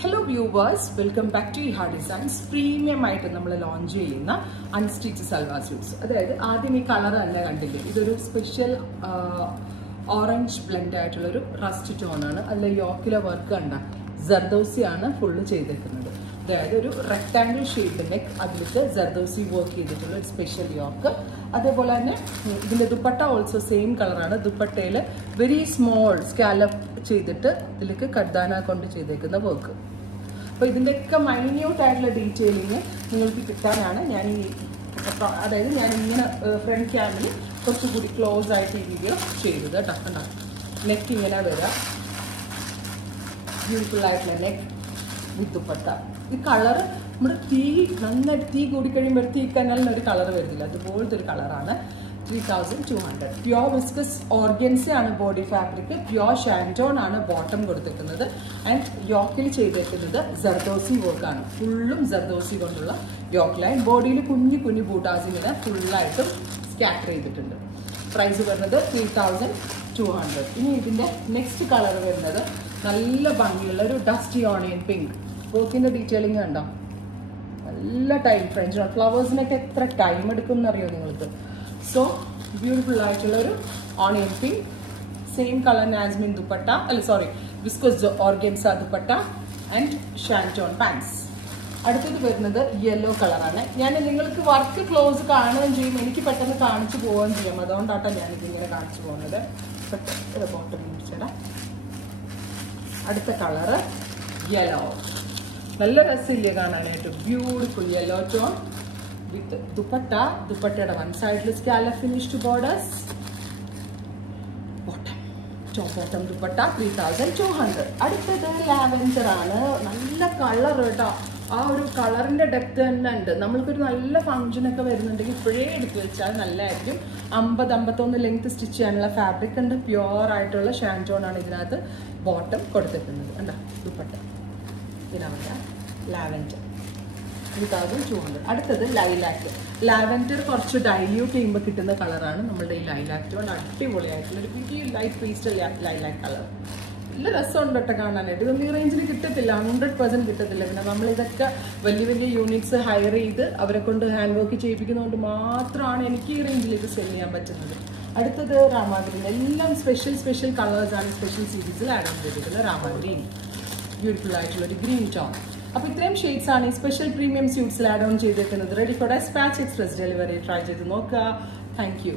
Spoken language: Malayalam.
Hello viewers, welcome back to Iha Designs. Premium item നമ്മൾ ലോഞ്ച് ചെയ്യുന്ന അൺസ്റ്റിച്ച് സൽവാർ സ്യൂട്ട്സ്. അതായത് ആദ്യം ഈ കളർ തന്നെ കണ്ടില്ലേ, ഇതൊരു സ്പെഷ്യൽ ഓറഞ്ച് ബ്ലെൻഡ് ആയിട്ടുള്ള ഒരു റസ്റ്റ് ടോൺ ആണ്. അല്ല യോക്കിലെ വർക്ക് കണ്ട ജർദോസി ആണ് ഫുള്ള് ചെയ്തേക്കുന്നത്. അതായത് ഒരു റെക്ടാംഗിൾ ഷേപ്പ് നെക്ക്, അതിലേക്ക് ജർദോസി വർക്ക് ചെയ്തിട്ടുള്ള ഒരു സ്പെഷ്യൽ യോക്ക്. അതേപോലെ തന്നെ ഇതിന്റെ ദുപ്പട്ട ഓൾസോ സെയിം കളറാണ്. ദുപ്പട്ടയിൽ വെരി സ്മോൾ സ്കാലപ്പ് ചെയ്തിട്ട് ഇതിലേക്ക് കഡ്ദാന കൊണ്ട് ചെയ്തേക്കുന്ന വർക്ക്. അപ്പോൾ ഇതിൻ്റെയൊക്കെ മൈന്യൂട്ട് ആയിട്ടുള്ള ഡീറ്റെയിലിങ് നിങ്ങൾക്ക് കിട്ടാനാണ് ഞാൻ ഈ അതായത് ഞാൻ ഇങ്ങനെ ഫ്രണ്ട് ക്യാമിൽ കുറച്ചുകൂടി ക്ലോസ് ആയിട്ട് ഈ വീഡിയോ ചെയ്തത് കേട്ടോ. നെക്ക് ഇങ്ങനെ വരാം, ബ്യൂട്ടിഫുൾ ആയിട്ടുള്ള നെക്ക് വിത്ത് ദുപ്പട്ട. ഈ കളറ് നമ്മുടെ നന്നായിട്ട് തീ കൂടി കഴിയുമ്പോൾ തീ കനലിനൊരു കളർ വരുന്നില്ല, അതുപോലത്തെ ഒരു കളറാണ്. 3200. പ്യോർ വിസ്കസ് ഓർഗൻസി ആണ് ബോഡി ഫാബ്രിക്. പ്യോർ ഷാൻറ്റോൺ ആണ് ബോട്ടം കൊടുത്തിരിക്കുന്നത്. ആൻഡ് യോക്കിൽ ചെയ്തേക്കുന്നത് ജർദോസി വർക്കാണ്. ഫുള്ളും ജർദോസി കൊണ്ടുള്ള യോക്ക് ലൈൻ. ബോഡിയിൽ കുഞ്ഞു കുഞ്ഞു ബൂട്ടാസിങ്ങനെ ഫുള്ളായിട്ടും സ്കാറ്റർ ചെയ്തിട്ടുണ്ട്. പ്രൈസ് വരുന്നത് 3200. ഇനി ഇതിൻ്റെ നെക്സ്റ്റ് കളർ വരുന്നത് നല്ല ഭംഗിയുള്ള ഒരു ഡസ്റ്റി ഓണിയൻ പിങ്ക്. വർക്കിൻ്റെ ഡീറ്റെയിലിംഗ് കണ്ടോ, നല്ല ടൈം. ഫ്രഞ്ച് ഫ്ലവേഴ്സിനൊക്കെ എത്ര ടൈം എടുക്കും എന്നറിയോ നിങ്ങൾക്ക്. സോ ബ്യൂട്ടിഫുൾ ആയിട്ടുള്ള ഒരു ഓണിയൻ പിങ്ക്, സെയിം കളർ നാസ്മിൻ ദുപ്പട്ട, അല്ല sorry viscose organza dupatta and shantoon pants. അടുത്തത് വരുന്നത് യെല്ലോ കളറാണ്. ഞാൻ നിങ്ങൾക്ക് വർക്ക് ക്ലോസ് കാണുകയും ചെയ്യും, എനിക്ക് പെട്ടെന്ന് കാണിച്ചു പോവുകയും ചെയ്യും. അതുകൊണ്ടാട്ടോ ഞാനിതിങ്ങനെ കാണിച്ചു പോകുന്നത്. പെട്ടെന്ന് ബോട്ടം പിടിച്ചിടാം. അടുത്ത കളറ് യെല്ലോ. നല്ല രസമില്ലേ കാണാനായിട്ട്. Beautiful yellow tone with dupatta. ദുപ്പട്ടയുടെ വൺ സൈഡിൽ scallop finished borders. Bottom dupatta 3200. അടുത്തത് ലാവൻഡർ ആണ്. നല്ല കളർ കേട്ടോ. ആ ഒരു കളറിന്റെ ഡെപ്ത് തന്നെ ഉണ്ട്. നമ്മൾക്കൊരു നല്ല ഫംഗ്ഷനൊക്കെ വരുന്നുണ്ടെങ്കിൽ ഇപ്പോഴേ എടുത്ത് വെച്ചാൽ നല്ലതായിരിക്കും. 50-51 ലെങ്ത് സ്റ്റിച്ച് ചെയ്യാനുള്ള ഫാബ്രിക് ഉണ്ട്. പ്യുവർ ആയിട്ടുള്ള ഷാൻറ്റോൺ ആണ് ഇതിനകത്ത് ബോട്ടം കൊടുത്തിരിക്കുന്നത്. കണ്ടോ ദുപ്പട്ട. ഇതിനാണ് ലാവൻഡർ 3200. അടുത്തത് ലൈലാക്ക്. ലാവൻഡർ കുറച്ച് ഡൈല്യൂട്ട് ചെയ്യുമ്പോൾ കിട്ടുന്ന കളറാണ് നമ്മളുടെ ഈ ലൈലാക്ക് ടോൺ. അടിപൊളിയായിട്ടുള്ള ഒരു വലിയ ലൈറ്റ് പേസ്റ്റൽ ലൈലാക്ക് കളർ. നല്ല രസമുണ്ട് കേട്ടോ കാണാനായിട്ട്. ഇതൊന്നും ഈ റേഞ്ചിൽ കിട്ടത്തില്ല, 100% കിട്ടത്തില്ല. പിന്നെ നമ്മളിതൊക്കെ വലിയ വലിയ യൂണിറ്റ്സ് ഹയർ ചെയ്ത് അവരെ കൊണ്ട് ഹാൻഡ് വർക്ക് ചെയ്യിപ്പിക്കുന്നതുകൊണ്ട് മാത്രമാണ് എനിക്ക് ഈ റേഞ്ചിൽ ഇത് സെല് ചെയ്യാൻ പറ്റുന്നത്. അടുത്തത് രാമാഗ്രീൻ. എല്ലാം സ്പെഷ്യൽ കളേഴ്സാണ് സ്പെഷ്യൽ സീരീസിൽ ആഡ് ചെയ്തിരിക്കുന്നത്. രാമാഗ്രീൻ ബ്യൂട്ടിഫുൾ ആയിട്ടുള്ള ഒരു ഗ്രീൻ ടോൺ. അപ്പോൾ ഇത്രയും ഷെയ്ഡ്സ് ആണ് ഈ സ്പെഷ്യൽ പ്രീമിയം സ്യൂട്ട്സിൽ ആഡ് ഓൺ ചെയ്തിരിക്കുന്നത്. Ready for dispatch express delivery. Try ചെയ്ത് നോക്കുക. Thank U.